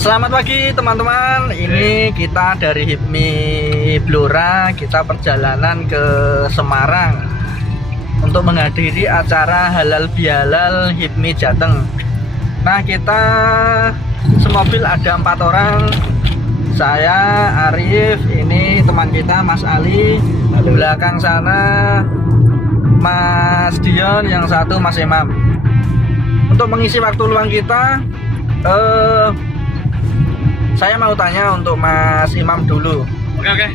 Selamat pagi teman-teman. Ini kita dari HIPMI Blora. Kita perjalanan ke Semarang untuk menghadiri acara halal bihalal HIPMI Jateng. Nah, kita semobil ada 4 orang. Saya Arif, ini teman kita Mas Ali. Di belakang sana Mas Dion, yang satu Mas Imam. Untuk mengisi waktu luang kita, saya mau tanya untuk Mas Imam dulu. Oke.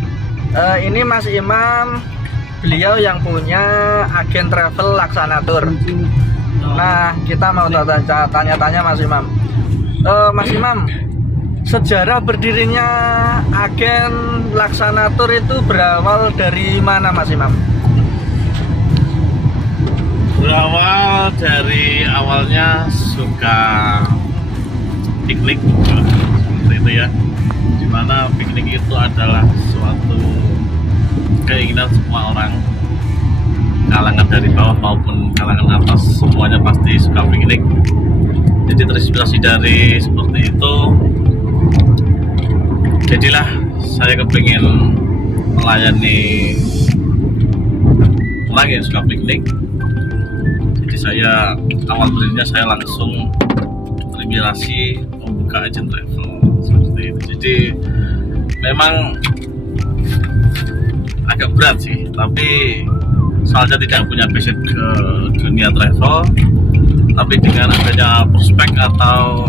Ini Mas Imam, beliau yang punya agen travel Laksanatur. Nah, kita mau tanya-tanya Mas Imam. Mas Imam, sejarah berdirinya agen Laksanatur itu berawal dari mana, Mas Imam? Berawal dari awalnya suka piknik seperti itu ya, dimana piknik itu adalah suatu keinginan semua orang, kalangan dari bawah maupun kalangan atas, semuanya pasti suka piknik. Jadi terinspirasi dari seperti itu, jadilah saya kepingin melayani orang yang suka piknik. Jadi saya awal berdirinya saya langsung terinspirasi membuka agen travel seperti itu. Jadi memang agak berat sih, tapi soalnya tidak punya passion ke dunia travel, tapi dengan adanya prospek atau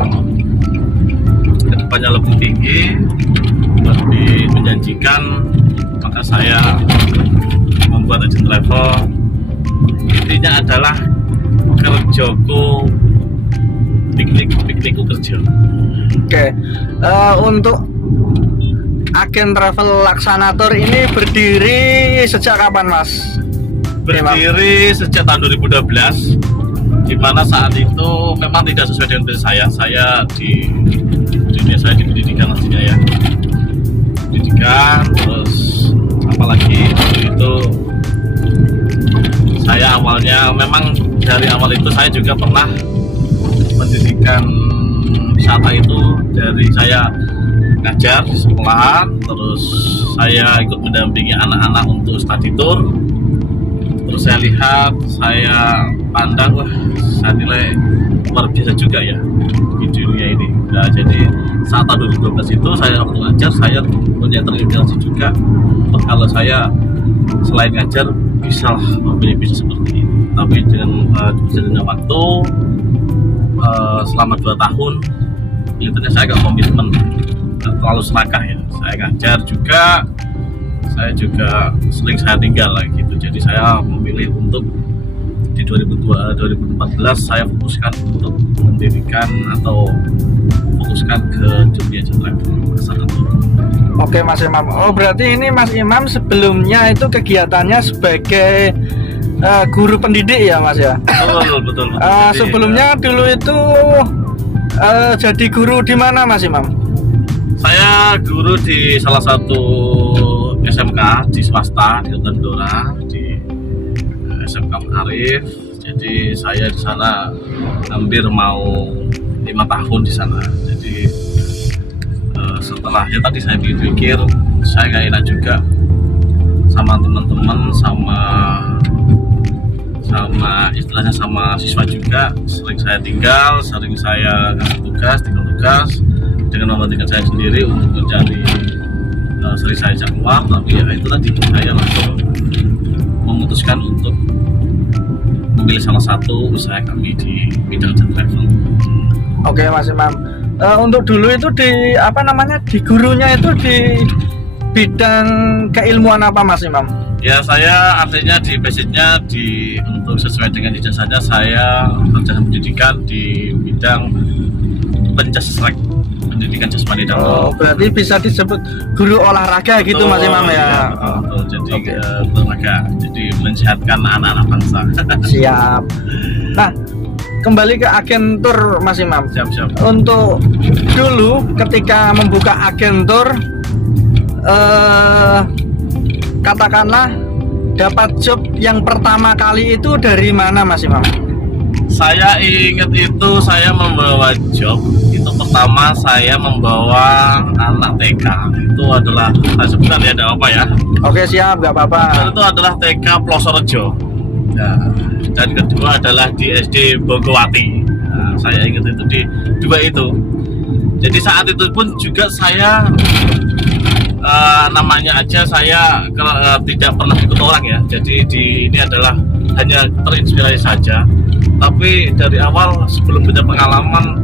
kedepannya lebih tinggi, lebih menjanjikan, maka saya membuat agen travel. Intinya adalah kerjaku piknikku kerja. Oke. Untuk agen travel Laksanatur ini berdiri sejak kapan, Mas? Berdiri sejak tahun 2012, di mana saat itu memang tidak sesuai dengan passion saya. Saya di dunia saya di pendidikan aslinya ya, pendidikan, terus apalagi waktu itu saya awalnya memang dari awal itu saya juga pernah mendirikan wisata itu. Dari saya ngajar di sekolahan, terus saya ikut mendampingi anak-anak untuk study tour. Terus saya lihat, saya pandang, wah, saya nilai luar biasa juga ya di dunia ini. Nah, jadi saat tahun 2012 itu saya waktu ngajar, saya punya terinspirasi juga. Kalau saya selain ngajar, bisa lah mempunyai bisnis seperti ini. Tapi dengan berjalannya waktu, selama 2 tahun, ternyata saya agak komitmen, terlalu serakah ya. Saya ngajar juga, saya juga sering saya tinggal lah gitu. Jadi saya memilih untuk di 2014 saya fokuskan untuk mendirikan atau fokuskan ke dunia travel. Oke, Mas Imam. Oh, berarti ini Mas Imam sebelumnya itu kegiatannya sebagai guru pendidik ya, Mas ya? Betul. Sebelumnya dulu itu jadi guru di mana, Mas Imam? Saya guru di salah satu SMK di swasta di Kota Blora, di SMK Arif. Jadi saya di sana hampir mau 5 tahun di sana. Jadi setelah ya tadi saya pikir saya gak enak juga sama teman-teman, sama istilahnya sama siswa juga. Sering saya tinggal, sering saya kasih tugas dengan mementingkan saya sendiri untuk mencari, sering saya ajak keluar. Tapi ya itu tadi, saya langsung memutuskan untuk memilih salah satu usaha kami di bidang travel. Oke, Mas Imam. Untuk dulu itu di di gurunya itu di bidang keilmuan apa, Mas Imam? Ya, saya artinya di basicnya untuk sesuai dengan ijazahnya, saya sarjana pendidikan di bidang pendidikan jasmani dan berarti bisa disebut guru olahraga gitu, Mas Imam ya? Betul. Jadi olahraga, jadi mensehatkan anak-anak bangsa. Siap. Nah, kembali ke agen tour, Mas Imam. Siap. Untuk dulu ketika membuka agen tour, katakanlah dapat job yang pertama kali itu dari mana, Mas Imam? Saya ingat itu saya membawa job itu pertama saya membawa anak TK. Itu adalah saya sebutkan ya, ada apa ya? Oke, siap, nggak apa-apa. Itu adalah TK Plosorejo. Ya, dan kedua adalah di SD Bogowati. Nah, saya ingat itu di dua itu. Jadi saat itu pun juga saya namanya aja saya tidak pernah ikut orang ya. Jadi ini adalah hanya terinspirasi saja. Tapi dari awal sebelum punya pengalaman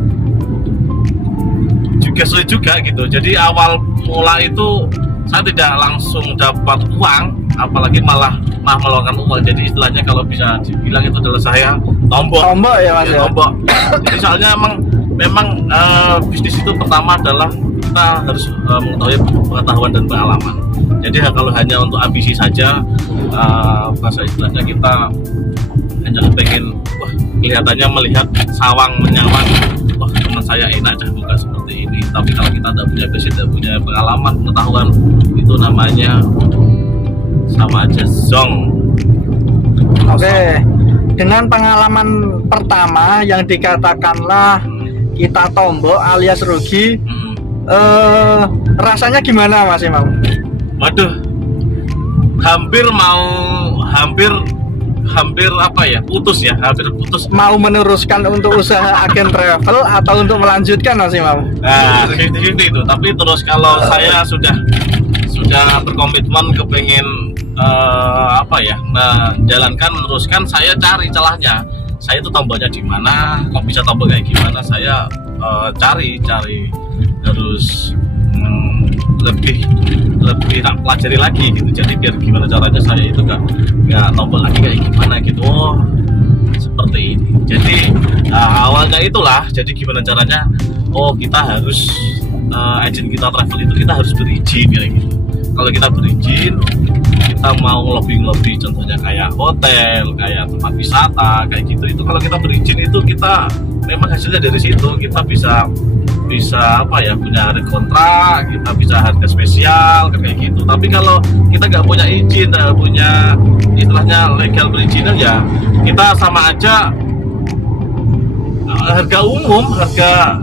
juga sulit juga gitu. Jadi awal mula itu saya tidak langsung dapat uang, apalagi malah meluangkan uang. Jadi istilahnya kalau bisa dibilang itu adalah saya tombok Ya Mas ya. tombok. Jadi soalnya memang bisnis itu pertama adalah kita harus mengetahui pengetahuan dan pengalaman. Jadi kalau hanya untuk ambisi saja, bahasa istilahnya kita hanya pengen, wah kelihatannya melihat sawang menyawang, wah teman saya enak dah buka seperti ini. Tapi kalau kita tidak punya basic, tidak punya pengalaman, pengetahuan, itu namanya sama aja zong. Oke, dengan pengalaman pertama yang dikatakanlah kita tombok alias rugi, rasanya gimana Mas Imam? Waduh, hampir apa ya, putus ya, hampir putus. Mau meneruskan untuk usaha agen travel atau untuk melanjutkan Mas Imam? Nah, itu. Tapi terus kalau saya sudah berkomitmen kepengen menjalankan, meneruskan, saya cari celahnya. Saya itu tombolnya di mana, kok bisa tombol kayak gimana, saya cari harus lebih tak pelajari lagi gitu. Jadi biar gimana caranya saya itu nggak tombol lagi kayak gimana gitu. Oh, seperti ini. Jadi awalnya itulah. Jadi gimana caranya? Oh, kita harus agent kita travel itu kita harus berizin kayak gitu. Kalau kita berizin, kita mau ngelobi contohnya kayak hotel, kayak tempat wisata kayak gitu. Itu kalau kita berizin itu kita memang hasilnya dari situ kita bisa punya harga kontrak, kita bisa harga spesial kayak gitu. Tapi kalau kita nggak punya izin, nggak punya istilahnya legal perizinan, ya kita sama aja harga umum, harga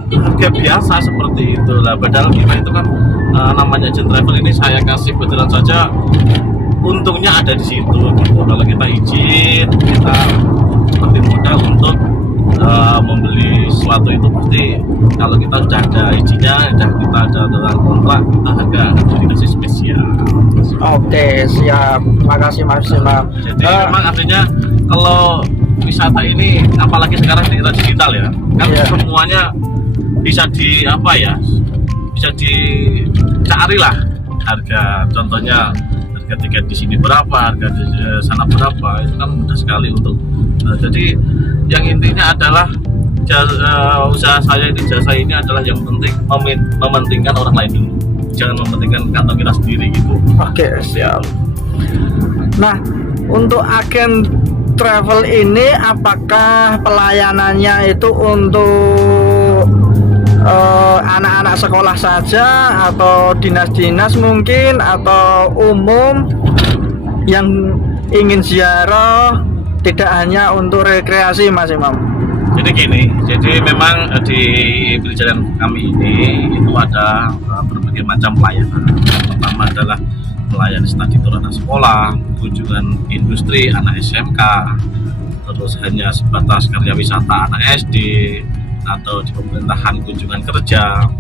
biasa seperti itu lah. Padahal kita itu kan namanya agent travel ini saya kasih bocoran saja, untungnya ada di situ gitu. Kalau kita izin, kita lebih mudah untuk membeli sesuatu itu. Pasti kalau kita sudah ada izinnya, kita ada dalam kontrak, harga dikasih spesial. Oke, siap. Makasih Mas Imam. Jadi memang artinya kalau wisata ini, apalagi sekarang di era digital ya, kan semuanya bisa bisa dicari lah harga. Contohnya harga tiket di sini berapa, harga di sana berapa, itu kan mudah sekali untuk jadi yang intinya adalah usaha saya ini, jasa ini adalah yang penting mementingkan orang lain dulu, jangan mementingkan kantong kita sendiri gitu. Oke, siap. Nah, untuk agen travel ini apakah pelayanannya itu untuk anak-anak sekolah saja atau dinas-dinas mungkin, atau umum yang ingin ziarah, tidak hanya untuk rekreasi Mas Imam? Jadi gini, jadi memang di perjalanan kami ini itu ada berbagai macam pelayanan. Pertama adalah pelayanan study tour anak sekolah, kunjungan industri anak SMK, terus hanya sebatas karya wisata anak SD, atau di pemerintahan kunjungan kerja,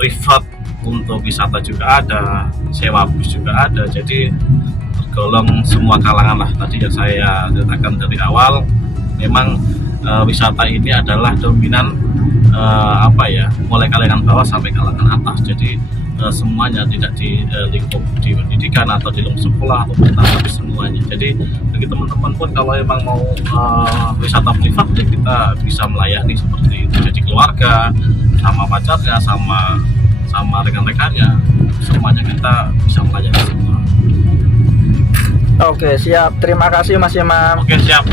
privat untuk wisata juga ada, sewa bus juga ada. Jadi tergolong semua kalangan lah. Tadi yang saya katakan dari awal, memang wisata ini adalah dominan mulai kalangan bawah sampai kalangan atas. Jadi semuanya, tidak di lingkup di pendidikan atau di lingkup sekolah atau pemerintah, tapi semuanya. Jadi bagi teman-teman pun kalau memang mau wisata privat, ya kita bisa melayani seperti itu. Jadi keluarga sama pacarnya, sama rekan-rekannya, semuanya kita bisa melayani semua. Oke, siap. Terima kasih Mas Imam. Oke, siap.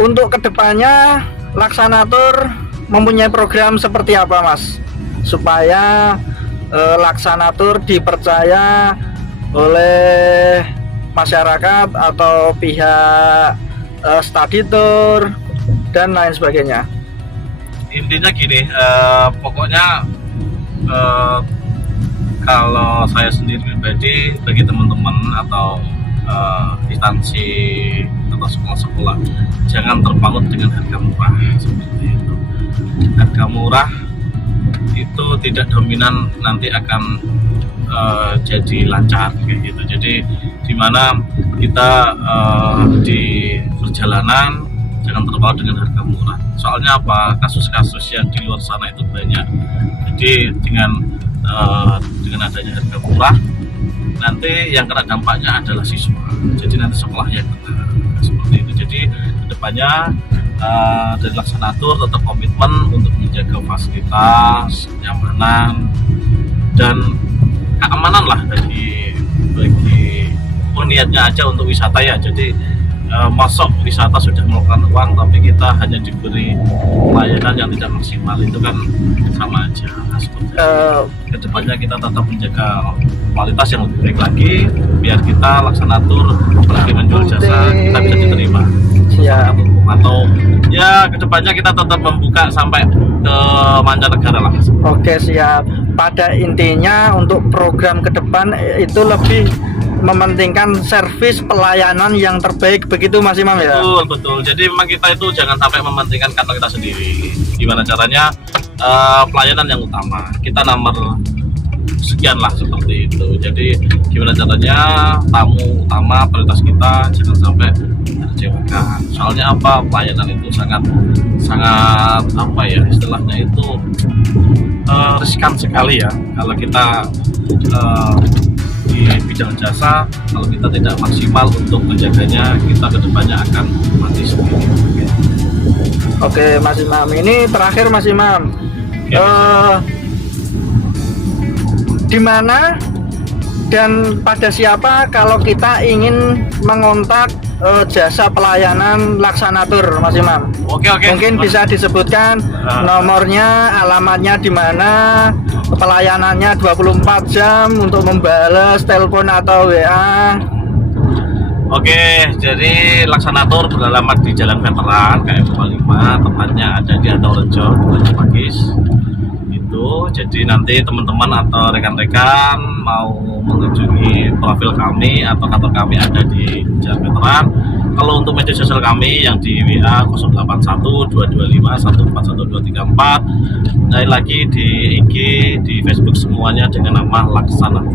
Untuk kedepannya Laksanatur mempunyai program seperti apa Mas, supaya Laksanatur dipercaya oleh masyarakat atau pihak study tour dan lain sebagainya? intinya gini, pokoknya kalau saya sendiri pribadi, bagi teman-teman atau instansi atau sekolah-sekolah, jangan terpaut dengan harga murah seperti itu. Harga murah itu tidak dominan, nanti akan jadi lancar kayak gitu. Jadi dimana kita di perjalanan jangan terpaut dengan harga murah. Soalnya apa? Kasus-kasus yang di luar sana itu banyak. Jadi dengan adanya harga murah, nanti yang kena dampaknya adalah siswa. Jadi nanti sekolah yang kena seperti itu. Jadi kedepannya dari Laksanatur tetap komitmen untuk menjaga fasilitas, kenyamanan, dan keamanan lah bagi niatnya aja untuk wisata ya. Jadi masuk wisata sudah melakukan uang, tapi kita hanya diberi pelayanan yang tidak maksimal, itu kan sama aja. Kedepannya kita tetap menjaga kualitas yang lebih baik lagi, biar kita Laksanatur apalagi menjual jasa kita bisa diterima. Siap. Atau ya kedepannya kita tetap membuka sampai ke mancanegara lah. Oke, siap. Pada intinya untuk program ke depan itu lebih mementingkan servis pelayanan yang terbaik, begitu Mas Imam ya? Betul. Jadi memang kita itu jangan sampai mementingkan kantong kita sendiri. Gimana caranya? Pelayanan yang utama. Kita nomor sekian lah seperti itu. Jadi gimana caranya tamu utama prioritas kita jangan sampai terkecewakan. Soalnya apa? Pelayanan itu sangat apa ya istilahnya itu riskan sekali ya. Kalau kita di bidang jasa, kalau kita tidak maksimal untuk menjaganya, kita kedepannya akan mati sendiri. Oke Mas Imam, ini terakhir Mas Imam, di mana dan pada siapa kalau kita ingin mengontak jasa pelayanan Laksanatur, Mas Imam? Oke. Mungkin bisa disebutkan nomornya, alamatnya di mana, pelayanannya 24 jam untuk membalas telepon atau WA. Oke, jadi Laksanatur beralamat di Jalan Veteran KM 25, tepatnya ada di Andorejo, Pakis. Itu jadi nanti teman-teman atau rekan-rekan mau mengunjungi profil kami atau kantor kami ada di Jalan Veteran. Kalau untuk media sosial kami yang di WA 081225141234, lain lagi di IG, di Facebook semuanya dengan nama Laksanatur.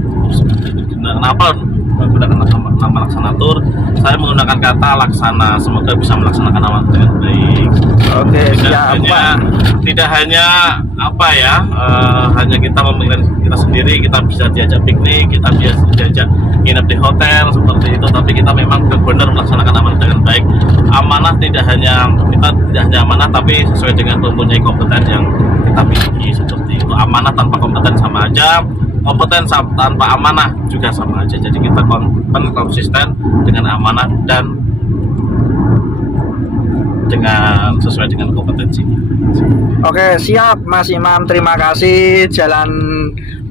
Kenapa menggunakan nama Laksanatur? Saya menggunakan kata laksana, semoga bisa melaksanakan amal dengan baik. Oke, tidak hanya apa ya, hanya kita memilih kita sendiri, kita bisa diajak piknik, kita bisa diajak nginep di hotel seperti itu, tapi kita memang benar-benar melaksanakan amanah dengan baik. Amanah kita tidak hanya amanah, tapi sesuai dengan mempunyai kompeten yang kita miliki seperti itu. Amanah tanpa kompeten sama aja, kompeten tanpa amanah juga sama aja. Jadi kita konsisten dengan amanah dan dengan sesuai dengan kompetensinya. Oke, siap Mas Imam, terima kasih. Jalan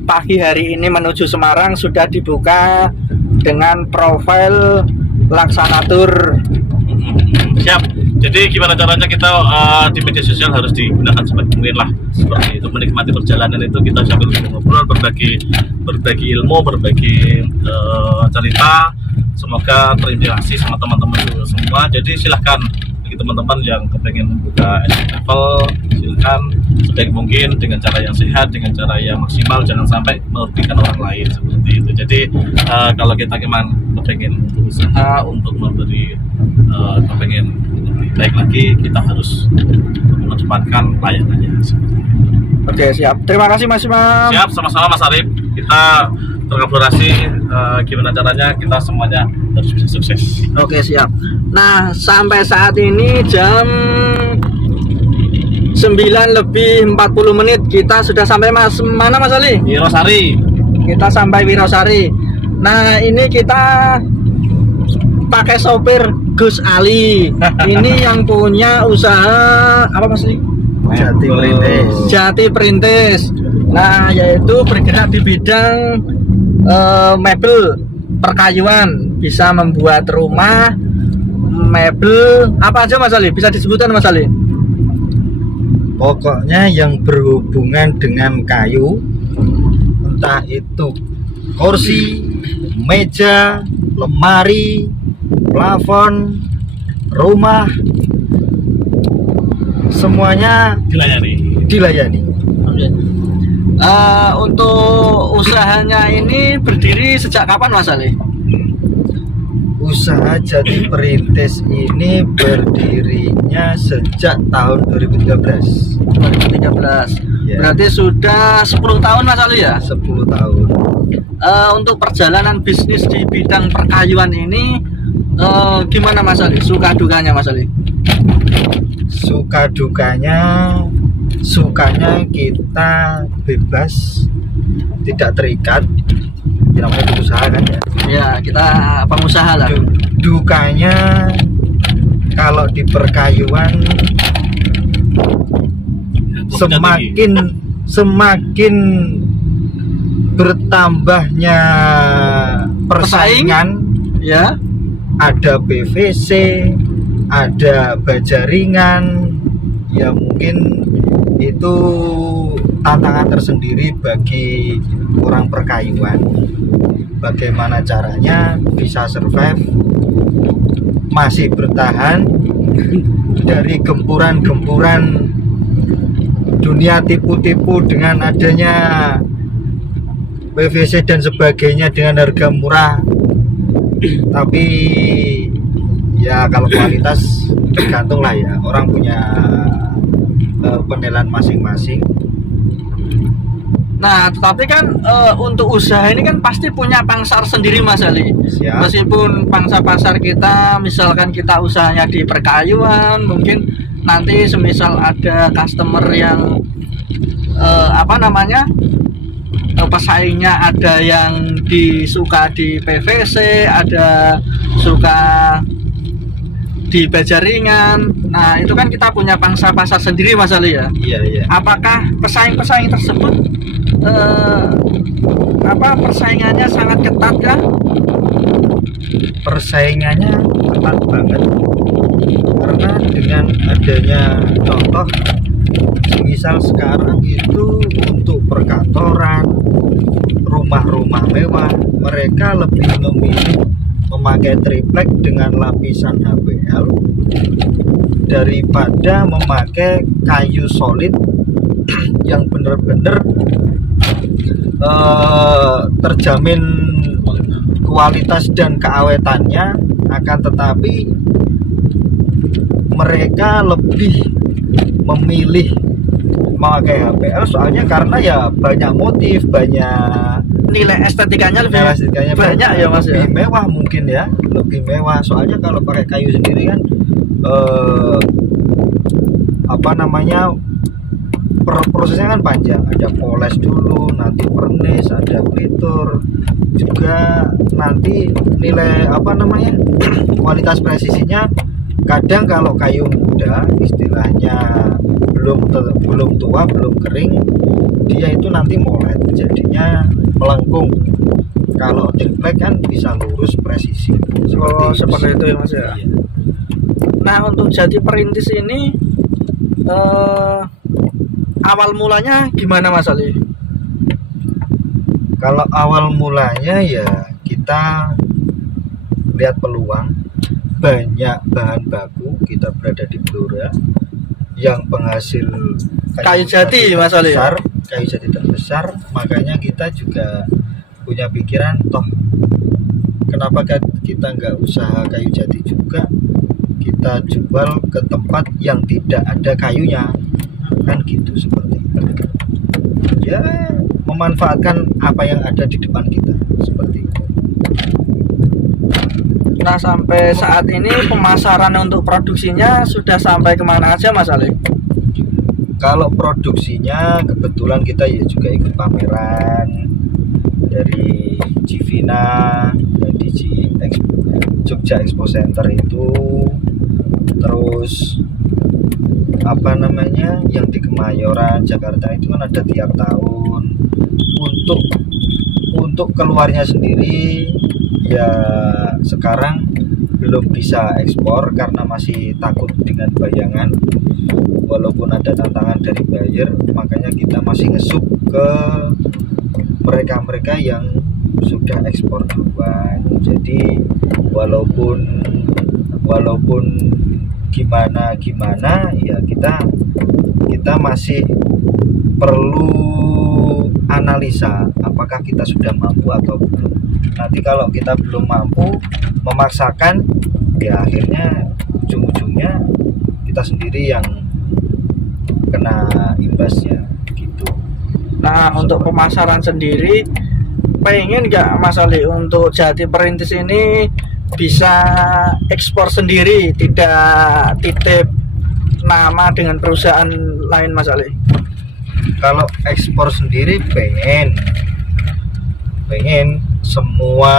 pagi hari ini menuju Semarang sudah dibuka dengan profil Laksanatur. Siap. Jadi gimana caranya kita di media sosial harus digunakan sebaik mungkin lah, seperti itu. Menikmati perjalanan itu kita sambil ngobrol, berbagi ilmu, berbagi cerita. Semoga terinspirasi sama teman-teman semua. Jadi silahkan bagi teman-teman yang kepengen membuka travel, silahkan sebaik mungkin dengan cara yang sehat, dengan cara yang maksimal, jangan sampai merugikan orang lain seperti itu. Jadi kalau kita memang kepengen berusaha untuk memberi kepengen lebih baik lagi, kita harus mengedepankan pelayanannya. Oke, siap. Terima kasih Mas Imam. Siap, sama-sama Mas Arif. Kita berkolaborasi, gimana caranya kita semuanya harus bisa sukses. Oke, siap. Nah, sampai saat ini jam 9:40 kita sudah sampai mana Mas Ali? Wirosari. Kita sampai Wirosari. Nah, ini kita pakai sopir Gus Ali. Ini yang punya usaha apa Mas Ali? Jati Perintis. Nah, yaitu bergerak di bidang mebel perkayuan, bisa membuat rumah, mebel apa aja Mas Ali, bisa disebutkan Mas Ali? Pokoknya yang berhubungan dengan kayu, entah itu kursi, meja, lemari, plafon, rumah, semuanya dilayani. Untuk usahanya ini berdiri sejak kapan Mas Ali? Usaha Jati Perintis ini berdirinya sejak tahun 2013. 2013. Ya. Berarti sudah 10 tahun Mas Ali ya? 10 tahun. Untuk perjalanan bisnis di bidang perkayuan ini gimana Mas Ali? Suka dukanya Mas Ali? Suka dukanya, sukanya kita bebas, tidak terikat. Namanya usaha kan ya. Ya, kita pengusaha lah. Dukanya kalau di perkayuan semakin bertambahnya persaingan, ya. ada PVC, ada baja ringan, ya mungkin itu tantangan tersendiri bagi orang perkayuan. Bagaimana caranya bisa survive, masih bertahan dari gempuran-gempuran dunia tipu-tipu dengan adanya PVC dan sebagainya dengan harga murah. Tapi ya kalau kualitas tergantung lah ya, orang punya penilaian masing-masing. Nah, tetapi kan untuk usaha ini kan pasti punya pangsar sendiri Mas Ali. Siap. Meskipun pangsa pasar kita, misalkan kita usahanya di perkayuan, mungkin nanti semisal ada customer yang pesaingnya ada yang suka di PVC, ada suka di baja ringan. Nah, itu kan kita punya pangsa pasar sendiri Mas Ali ya. Iya. Apakah pesaing-pesaing tersebut persaingannya sangat ketat kah? Persaingannya ketat banget, karena dengan adanya contoh misal sekarang itu untuk perkantoran, rumah-rumah mewah, mereka lebih memilih memakai triplek dengan lapisan HPL daripada memakai kayu solid yang benar-benar terjamin kualitas dan keawetannya. Akan tetapi mereka lebih memilih memakai HPL soalnya karena ya banyak motif, banyak nilai estetikanya lebih banyak ya Mas ya. Lebih mewah mungkin ya, lebih mewah. Soalnya kalau pakai kayu sendiri kan prosesnya kan panjang, ada poles dulu, nanti pernis, ada plitur juga, nanti nilai kualitas presisinya. Kadang kalau kayu muda istilahnya belum tua, belum kering, dia itu nanti molet, jadinya melengkung. Kalau triplek kan bisa lurus presisi. Seperti itu ya Mas ya. Iya. Nah, untuk Jati Perintis ini awal mulanya gimana Mas Ali? Kalau awal mulanya ya kita lihat peluang, banyak bahan baku, kita berada di Blora yang penghasil Kayu jati Mas Ali. Kayu jati terbesar, makanya kita juga punya pikiran, toh kenapa kita nggak usaha kayu jati juga, kita jual ke tempat yang tidak ada kayunya, kan gitu, seperti itu ya, memanfaatkan apa yang ada di depan kita, seperti itu. Nah, sampai saat ini pemasaran untuk produksinya sudah sampai kemana aja Mas Ali? Kalau produksinya kebetulan kita ya juga ikut pameran dari Civina, dari Jogja Expo Center itu, terus yang di Kemayoran Jakarta itu kan ada tiap tahun. Untuk keluarnya sendiri ya sekarang belum bisa ekspor karena masih takut dengan bayangan. Walaupun ada tantangan dari buyer, makanya kita masih ngesup ke mereka-mereka yang sudah ekspor duluan. Jadi walaupun gimana ya kita masih perlu analisa apakah kita sudah mampu atau belum. Nanti kalau kita belum mampu memaksakan, ya akhirnya ujung-ujungnya kita sendiri yang kena imbasnya gitu. Nah, untuk pemasaran sendiri pengen nggak Mas Ali untuk Jati Perintis ini bisa ekspor sendiri, tidak titip nama dengan perusahaan lain Mas Ali? Kalau ekspor sendiri pengen semua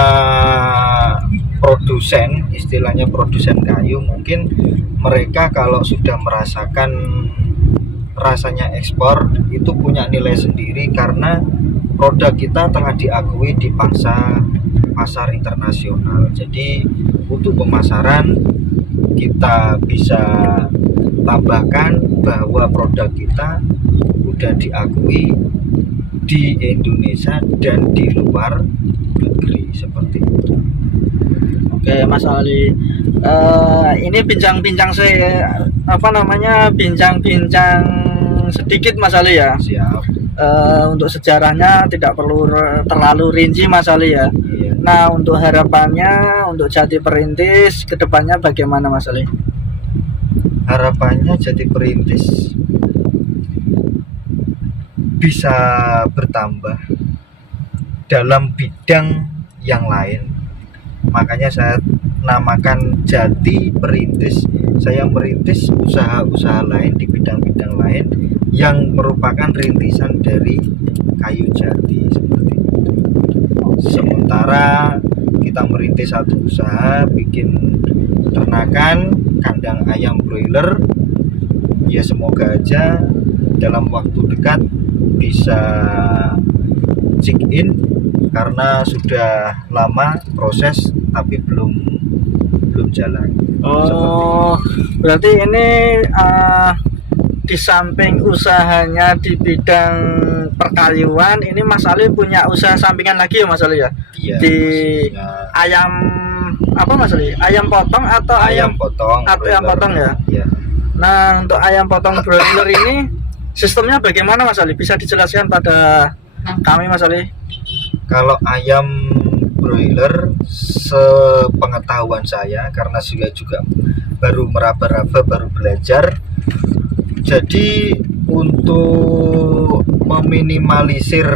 produsen, istilahnya produsen kayu, mungkin mereka kalau sudah merasakan rasanya ekspor itu punya nilai sendiri karena produk kita telah diakui di pasar internasional. Jadi untuk pemasaran kita bisa tambahkan bahwa produk kita udah diakui di Indonesia dan di luar negeri seperti itu. Oke Mas Ali, ini bincang-bincang bincang-bincang sedikit Mas Ali ya. Siap. Untuk sejarahnya tidak perlu terlalu rinci Mas Ali ya. Iya. Nah, untuk harapannya untuk Jati Perintis kedepannya bagaimana Mas Ali? Harapannya Jati Perintis bisa bertambah dalam bidang yang lain. Makanya saya namakan Jati Perintis. Saya merintis usaha-usaha lain di bidang-bidang lain yang merupakan rintisan dari kayu jati seperti itu. Sementara kita merintis satu usaha bikin ternakan kandang ayam broiler, ya semoga aja dalam waktu dekat bisa check in karena sudah lama proses tapi belum jalan. Oh, berarti ini di samping usahanya di bidang perkayuan, ini Mas Ali punya usaha sampingan lagi ya Mas Ali ya? Iya, di maksudnya ayam apa Mas Ali? Ayam potong atau ayam potong atau ayam broiler. potong ya? Iya. Nah, untuk ayam potong broiler ini sistemnya bagaimana Mas Ali? Bisa dijelaskan pada kami Mas Ali? Kalau ayam broiler, sepengetahuan saya karena saya juga baru meraba-raba, baru belajar. Jadi untuk meminimalisir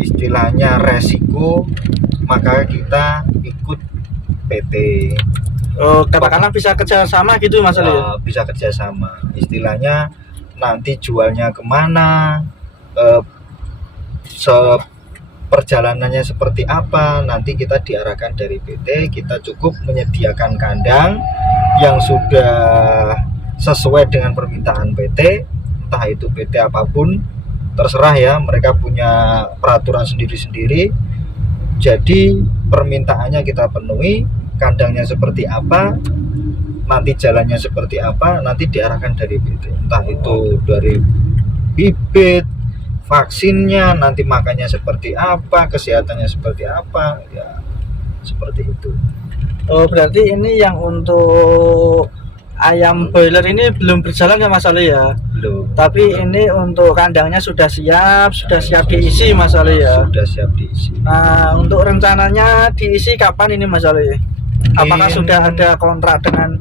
istilahnya resiko, maka kita ikut PT. Oh, katakanlah bisa kerjasama gitu Mas Ali? Ya? Bisa kerjasama. Istilahnya nanti jualnya kemana, perjalanannya seperti apa, nanti kita diarahkan dari PT. Kita cukup menyediakan kandang yang sudah sesuai dengan permintaan PT, entah itu PT apapun, terserah ya, mereka punya peraturan sendiri-sendiri. Jadi permintaannya kita penuhi, kandangnya seperti apa, nanti jalannya seperti apa, nanti diarahkan dari PT, entah itu dari bibit, vaksinnya, nanti makannya seperti apa, kesehatannya seperti apa, ya seperti itu. Oh, berarti ini yang untuk ayam broiler ini belum berjalan ya Mas Ali ya? Belum. Tapi ini untuk kandangnya sudah siap diisi Mas Ali ya? Sudah siap diisi. Nah, untuk rencananya diisi kapan ini Mas Ali? Apakah sudah ada kontrak dengan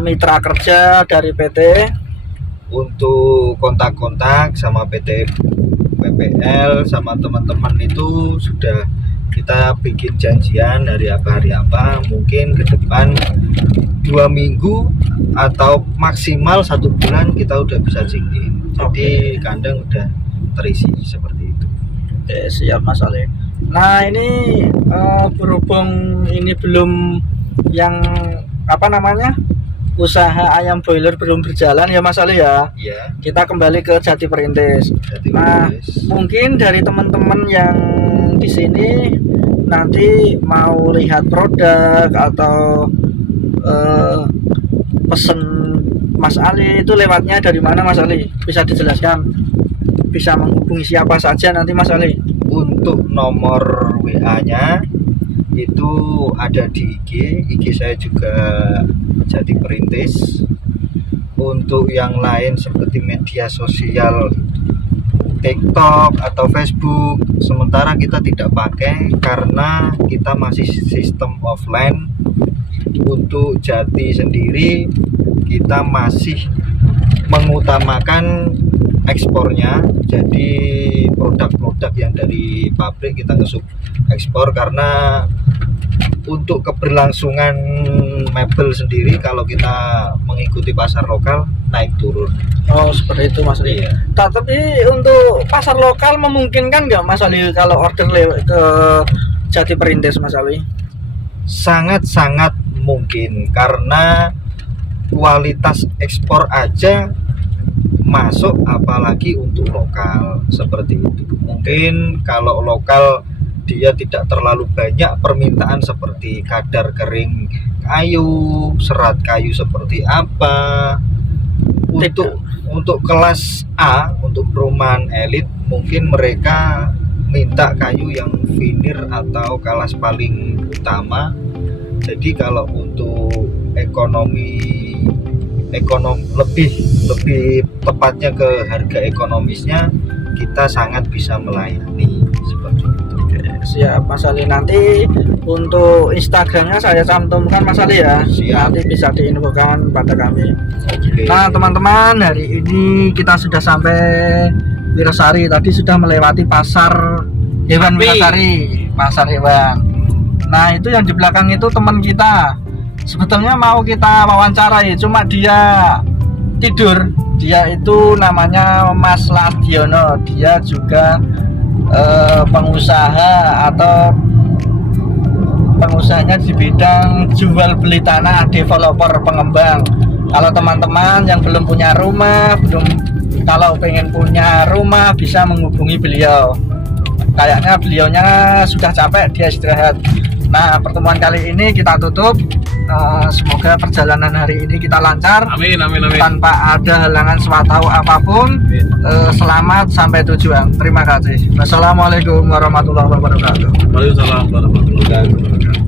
mitra kerja dari PT? Untuk kontak-kontak sama PT PPL sama teman-teman itu sudah kita bikin janjian hari apa, mungkin ke depan 2 minggu atau maksimal 1 bulan kita udah bisa check-in. Jadi kandang udah terisi seperti itu. Oke, siap Mas Ali. Nah, ini berhubung ini belum yang usaha ayam broiler belum berjalan ya Mas Ali ya. Iya. Kita kembali ke Jati Perintis. Nah, mungkin dari teman-teman yang di sini nanti mau lihat produk atau pesen Mas Ali itu lewatnya dari mana Mas Ali? Bisa dijelaskan? Bisa menghubungi siapa saja nanti Mas Ali? Untuk nomor WA-nya itu ada di IG saya juga Jati Perintis. Untuk yang lain seperti media sosial TikTok atau Facebook sementara kita tidak pakai karena kita masih sistem offline. Untuk Jati sendiri kita masih mengutamakan ekspornya, jadi produk-produk yang dari pabrik kita ngesub ekspor karena untuk keberlangsungan mebel sendiri kalau kita mengikuti pasar lokal naik turun. Oh seperti itu Mas Ali. Iya. Tapi untuk pasar lokal memungkinkan nggak Mas Ali kalau order lewat ke Jati Perintis Mas Ali? Sangat-sangat mungkin karena kualitas ekspor aja masuk apalagi untuk lokal seperti itu. Mungkin kalau lokal dia tidak terlalu banyak permintaan seperti kadar kering kayu, serat kayu seperti apa. Untuk kelas A, untuk perumahan elit mungkin mereka minta kayu yang vinir atau kelas paling utama. Jadi kalau untuk ekonomi lebih tepatnya ke harga ekonomisnya kita sangat bisa melayani seperti itu. Oke, siap Mas Ali. Nanti untuk Instagramnya saya cantumkan Mas Ali ya. Siap. Nanti bisa diinfokan pada kami. Oke. Nah teman-teman, hari ini kita sudah sampai Wirasari. Tadi sudah melewati pasar hewan Wirasari, pasar hewan. Nah itu yang di belakang itu teman kita. Sebetulnya mau kita wawancarai, cuma dia tidur. Dia itu namanya Mas Ladiono. Dia juga pengusaha atau pengusahanya di bidang jual beli tanah, developer, pengembang. Kalau teman-teman yang belum punya rumah, kalau pengen punya rumah bisa menghubungi beliau. Kayaknya beliaunya sudah capek, dia istirahat. Nah pertemuan kali ini kita tutup. Semoga perjalanan hari ini kita lancar. Amin, amin, amin. Tanpa ada halangan swatau apapun. Selamat sampai tujuan. Terima kasih. Wassalamualaikum warahmatullahi wabarakatuh. Waalaikumsalam warahmatullahi wabarakatuh.